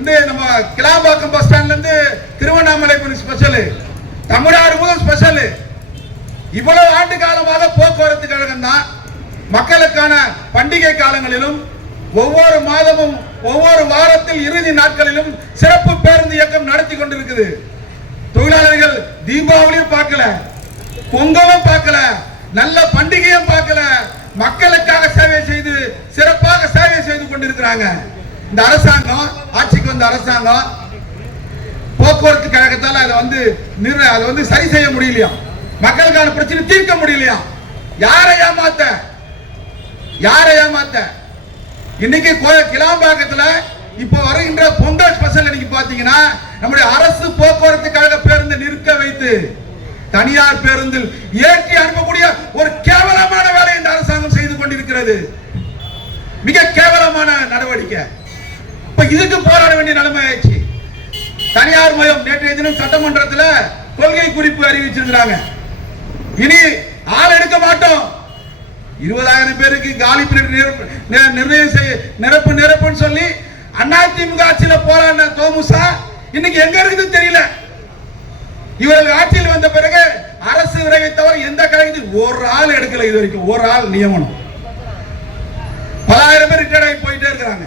வந்து நம்ம கிளாம்பாக்கம் பஸ் ஸ்டாண்ட்ல இருந்து திருவண்ணாமலை ஸ்பெஷல், தமிழ்நாடு முதல் ஸ்பெஷல். இவ்வளவு ஆண்டு காலமாக போக்குவரத்து கழகம் தான் மக்களுக்கான பண்டிகை காலங்களிலும் ஒவ்வொரு மாதமும் ஒவ்வொரு வாரத்தில் இறுதி நாட்களிலும் சிறப்பு பேருந்து இயக்கம் நடத்தி கொண்டிருக்குது. தொழிலாளர்கள் தீபாவளியும் பார்க்கல, பொங்கலும் பார்க்கல, நல்ல பண்டிகையும் பார்க்கல, மக்களுக்காக சேவை செய்து சிறப்பாக சேவை செய்து கொண்டிருக்கிறாங்க. இந்த அரசாங்கம், ஆட்சிக்கு வந்த அரசாங்கம் போக்குவரத்து கழகத்தால் அதை வந்து சரி செய்ய முடியலையா, மக்களுக்கான பிரச்சனை தீர்க்க முடியலையா. யாரை ஏமாத்த இன்னைக்கு கிளாம்பாக்கத்துல இப்ப வருகின்ற பொங்கல் ஸ்பெஷல் இன்னைக்கு பாத்தீங்கன்னா நம்முடைய அரசு போக்குவரத்து கழக பேருந்து நிற்க வைத்து தனியார் பேருந்தில் ஏற்றி அனுப்பக்கூடிய ஒரு கேவலமான வேலை இந்த அரசாங்கம் செய்து கொண்டிருக்கிறது. மிக கேவலமான நடவடிக்கை. இப்ப இதுக்கு போராட வேண்டிய நிலைமை ஆயிடுச்சு. தனியார் மயம் நேற்றைய தினம் சட்டமன்றத்தில் கொள்கை குறிப்பு அறிவிச்சிருக்கிறாங்க. இனி ஆள் எடுக்க மாட்டோம், 20,000 பேருக்கு காலி நிரப்புன்னு சொல்லி அதிமுக ஆட்சியில போராடின தோமுசா இன்னைக்கு எங்க இருக்குது தெரியல. இவர்கள் ஆட்சியில் வந்த பிறகு அரசு விரைவை தவிர எந்த கழகத்தில் ஒரு ஆள் எடுக்கல. இது வரைக்கும் ஒரு ஆள் நியமனம். பலாயிரம் பேர் ரிட்டையர்ட் ஆகி போயிட்டே இருக்கிறாங்க.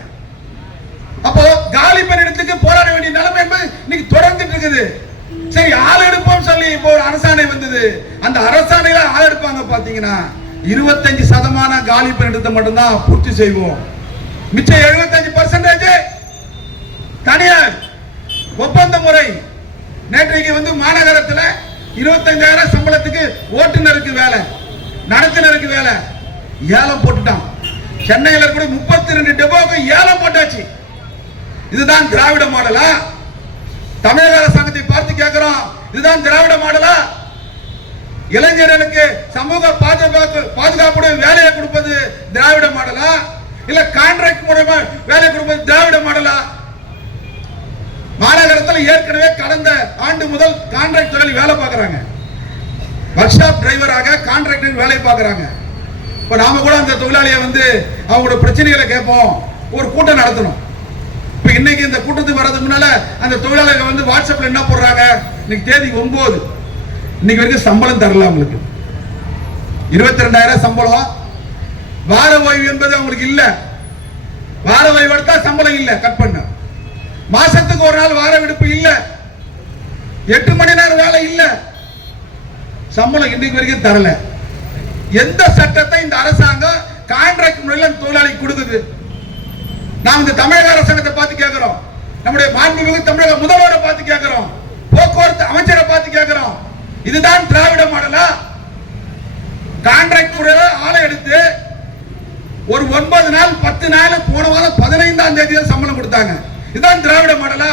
அப்போ காலி பணியிடத்துக்கு போராட வேண்டிய நிலைமை என்பது இன்னைக்கு தொடர்ந்துட்டு இருக்குது. சரி, ஆள் எடுப்போம் சொல்லி இப்போ ஒரு அரசாணை வந்தது. அந்த அரசாணையில ஆள் எடுப்பாங்க பாத்தீங்கன்னா 25% காலி பணியிடத்தை மட்டும்தான் பூர்த்தி செய்வோம். மிச்சம் 75% தனியார் ஒப்பந்த முறை. நேற்றைக்கு மாநகரத்தில் 25,000 சம்பளத்துக்கு ஓட்டுநருக்கு வேலை, நடத்துனருக்கு வேலை ஏலம் போட்டுட்டான். சென்னையில் கூட 32 டெபோக்கு ஏலம் போட்டாச்சு. இதுதான் திராவிட மாடலா? தமிழக அரசாங்கத்தை பார்த்து கேட்கிறோம், இதுதான் திராவிட மாடலா? இளைஞர்களுக்கு சமூக பாதுகாப்புடைய வேலையை கொடுப்பது திராவிட மாடலா, இல்ல கான்ட்ராக்ட் மூலமா வேலை கொடுப்பது திராவிட மாடலா? மாநகரத்தில் ஏற்கனவே கடந்த ஆண்டு முதல் கான்ட்ராக்ட் தொழில் வேலை பார்க்கறாங்க. ஒர்க் ஷாப் டிரைவராக கான்ட்ராக்டர் வேலை பார்க்கறாங்க. இப்ப நாம கூட அந்த தொழிலாளியை அவங்களோட பிரச்சனைகளை கேட்போம், ஒரு கூட்டம் நடத்தணும். இப்ப இன்னைக்கு இந்த கூட்டத்துக்கு வர்றதுக்கு முன்னால அந்த தொழிலாளர்கள் வாட்ஸ்அப்ல என்ன போடுறாங்க, இன்னைக்கு தேதி 9, இன்னைக்கு வரைக்கும் சம்பளம் தரல. அவங்களுக்கு 22,000 சம்பளம். வார ஓய்வு என்பது அவங்களுக்கு இல்ல. வார ஓய்வு எடுத்தா சம்பளம் இல்ல, கட் பண்ண. மாசத்துக்கு ஒரு நாள் வார விடுப்பு இல்ல, 8 மணி நேரம் வேலை இல்ல, சம்பளம் இன்னைக்கு வரைக்கும் தரல. எந்த சட்டத்தை இந்த அரசாங்கம் கான்ட்ராக்ட் முறையில் தொழிலாளி கொடுக்குது? நாம் இந்த தமிழக அரசாங்கத்தை பார்த்து கேட்கிறோம், நம்முடைய மாண்புமிகு தமிழக முதல்வரை பார்த்து கேட்கிறோம், போக்குவரத்து அமைச்சரை பார்த்து கேட்கிறோம். இதுதான் திராவிட மாடலா? கான்ட்ராக்ட் முறையில ஆளை எடுத்து ஒரு 9 நாள் 10 நாள் போன வாரம் 15ஆம் தேதி சம்பளம் கொடுத்தாங்க. இதுதான் திராவிட மாடலா?